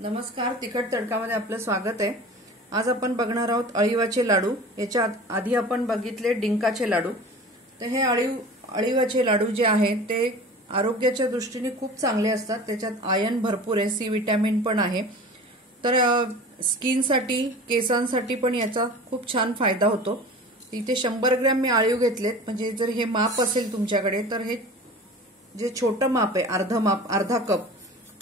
नमस्कार, तिखट तडकामध्ये आपलं स्वागत आहे। आज आपण बघणार आहोत अळीवाचे लाडू। याच्या आधी आपण बघितले डिंकाचे लाडू। तर हे अळीवाचे लाडू जे आहेत ते आरोग्याच्या दृष्टीने खूप चांगले असतात। त्याच्यात आयर्न भरपूर आहे, सी विटॅमिन पण आहे। तर स्किनसाठी, केसांसाठी पण याचा खूप छान फायदा होतो। इथे 100 ग्रॅम मी अळीव घेतलेत। म्हणजे जर हे माप असेल तुमच्याकडे तर हे जे छोटं माप आहे, अर्धा कप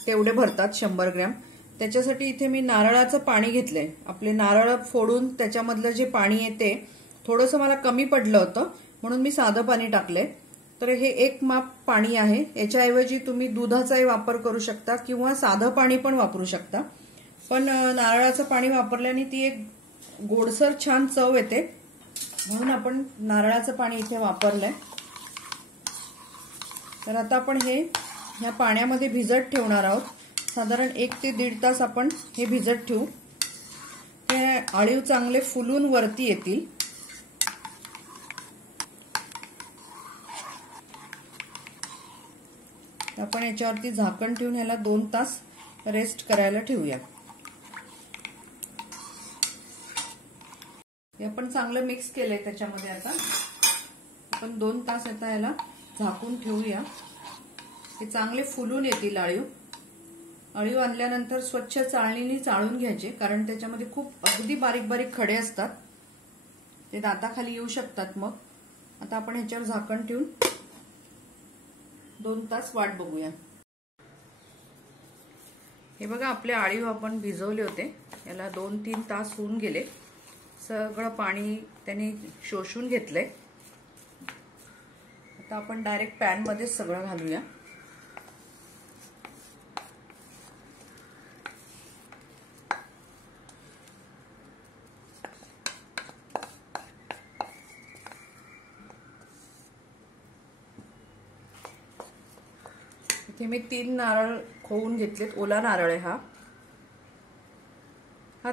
तेवढे भरतात 100 ग्रॅम। त्याच्यासाठी इथे मी नारळाचं पाणी घेतलंय। आपले नारळ फोडून त्याच्यामधलं जे पाणी आहे ते थोडंसं मला कमी पडलं होतं म्हणून मी साधं पाणी टाकलंय। तर हे एक माप पाणी आहे। याच्याऐवजी तुम्ही दुधाचाही वापर करू शकता किंवा साधं पाणी पण वापरू शकता। पण नारळाचं पाणी वापरल्याने ती एक गोडसर छान चव येते म्हणून आपण नारळाचं पाणी इथे वापरलंय। तर आता आपण ह्या पाण्यामध्ये भिजत ठेवणार आहोत। साधारण 1 ते 1.5 तास आपण हे भिजत ठेवू। हे अळीव चांगले फुलून वरती येतील। आपण याच्यावरती झाकण ठेवून ह्याला 2 तास रेस्ट करायला ठेवूया। हे आपण चांगलं मिक्स केलंय त्याच्यामध्ये। आता आपण 2 तास आता याला झाकून ठेवूया। हे चांगले फुलून येतील अळीव। अळीव आणल्यानंतर स्वच्छ चाळणीने चाळून घ्यायचे, कारण त्याच्यामध्ये खूप अगदी बारीक बारीक खडे असतात, ते दाताखाली येऊ शकतात। मग आता आपण ह्याच्यावर झाकण ठेवून 2 तास वाट बघूया। हे बघा, आपले अळीव आपण भिजवले होते, याला 2-3 तास होऊन गेले। सगळं पाणी त्याने शोषून घेतलंय। आता आपण डायरेक्ट पॅन मध्ये सगळं घालूया। इथे मी 3 नारळ खोवून घेतलेत। ओला नारळ आहे हा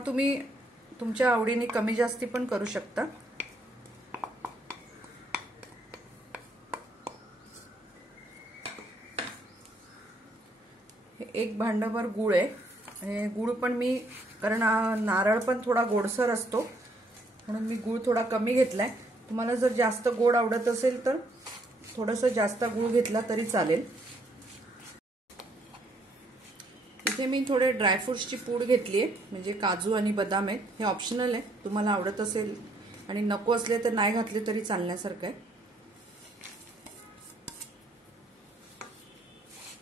तुम्ही तुमच्या आवडीने कमी जास्ती पण करू शकता। हे 1 भांडभर गूळ आहे। आणि गूळ पण मी, कारण नारळ पण थोडा गोडसर असतो म्हणून मी गूळ थोडा कमी घेतलाय। तुम्हाला जर जास्त गोड आवडत असेल तर थोडंसं जास्त गूळ घेतला तरी चालेल। इथे मी थोडे ड्रायफ्रुट्सची पूड घेतलीये, म्हणजे काजू आणि बदाम आहेत। हे ऑप्शनल आहे, तुम्हाला आवडत असेल आणि नको असले तर नाही घातले तरी चालण्यासारखं आहे।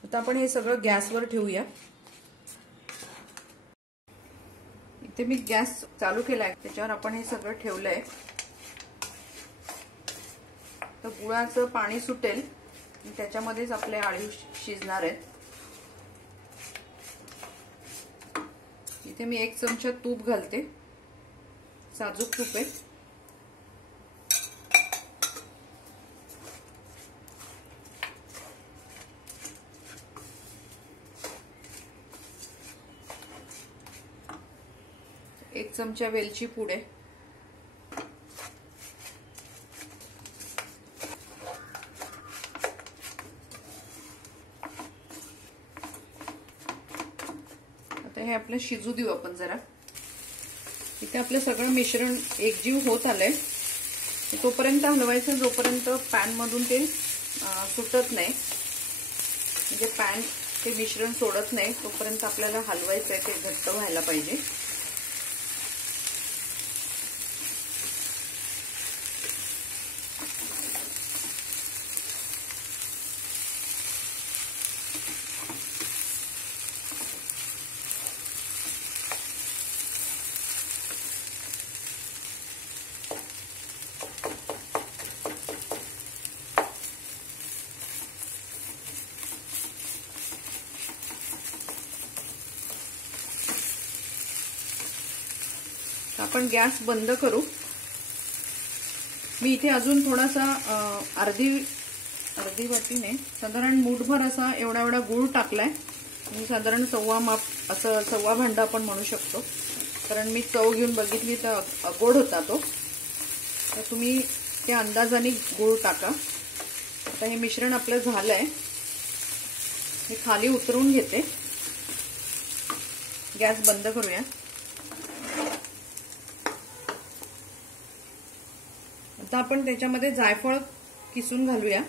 आता आपण हे सगळं गॅसवर ठेवूया। इथे मी गॅस चालू केलाय, त्याच्यावर आपण हे सगळं ठेवलंय। तर गुळाचं पाणी सुटेल, त्याच्यामध्येच आपले अळीव शिजणार आहेत। इथे मी 1 चमचा तूप घालते, साजूक तूप आहे। एक चमचा वेलची पूड आहे। आता हे आपलं शिजू देऊ आपण जरा। इथे आपलं सगळं मिश्रण एकजीव होत आलंय। तोपर्यंत हलवायचं जोपर्यंत पॅन मधून ते सुटत नाही, म्हणजे पॅन ते मिश्रण सोडत नाही तोपर्यंत आपल्याला हलवायचं आहे। ते घट्ट व्हायला पाहिजे। आपण गॅस बंद करू। मी इथे अजून थोडासा अर्धी वाटीने साधारण मूठभर असा एवढा गूळ टाकलाय। आणि साधारण सव्वा माप, असं सव्वा भांड आपण म्हणू शकतो, कारण मी चव घेऊन बघितली तर गोड होता तो। तर तुम्ही त्या अंदाजाने गूळ टाका। आता हे मिश्रण आपलं झालंय, हे खाली उतरवून घेते। गॅस बंद करूया। आता आपण त्याच्यामध्ये जायफळ किसून घालूया।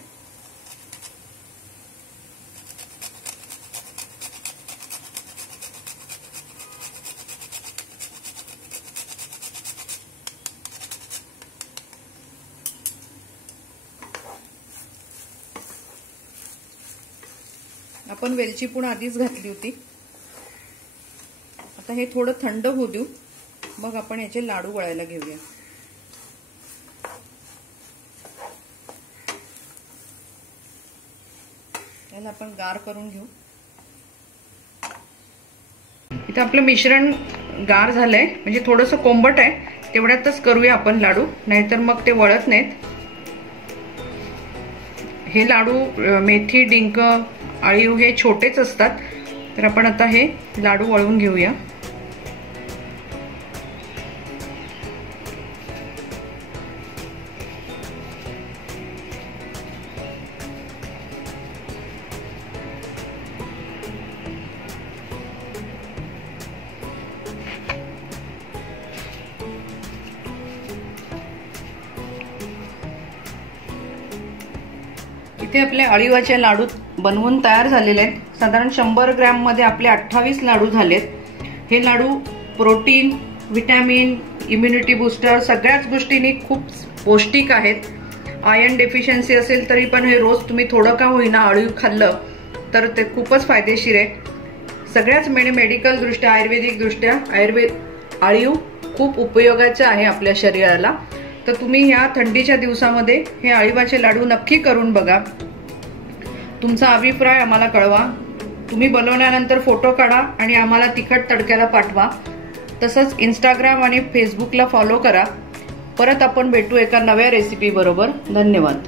आपण वेलची पूड आधीच घातली होती। आता हे थोडं थंड होऊ देऊ, मग आपण याचे लाडू वळायला घेऊया। याला आपण गार करून घेऊ। इथे आपलं मिश्रण गार झालंय, म्हणजे थोडंसं कोंबट आहे, तेवढ्यातच करूया आपण लाडू, नाहीतर मग ते वळत नाहीत। हे लाडू मेथी, डिंक, अळीव हे छोटेच असतात, तर आपण आता हे लाडू वळवून घेऊया। इथे आपले अळीवाचे लाडू बनवून तयार झालेले आहेत। साधारण 100 ग्रॅम मध्ये आपले 28 लाडू झालेत। हे लाडू प्रोटीन, विटॅमिन, इम्युनिटी बूस्टर सगळ्याच गोष्टींनी खूप पौष्टिक आहेत। आयर्न डेफिशियन्सी असेल तरी पण हे रोज तुम्ही थोडं का होईना अळीव खाल्लं तर ते खूपच फायदेशीर आहे। सगळ्याच मेडिकल दृष्ट्या, आयुर्वेदिक दृष्ट्या अळीव खूप उपयोगाचे आहे आपल्या शरीराला। तर तुम्ही या थंडीच्या दिवसामध्ये हे अळीवाचे लाडू नक्की करून बघा। तुमचा अभिप्राय आम्हाला कळवा। तुम्ही बनवल्यानंतर फोटो काढा आणि आम्हाला तिखट तडक्याला पाठवा। तसंच इंस्टाग्राम आणि फेसबुकला फॉलो करा। परत आपण भेटू एका नव्या रेसिपी बरोबर। धन्यवाद।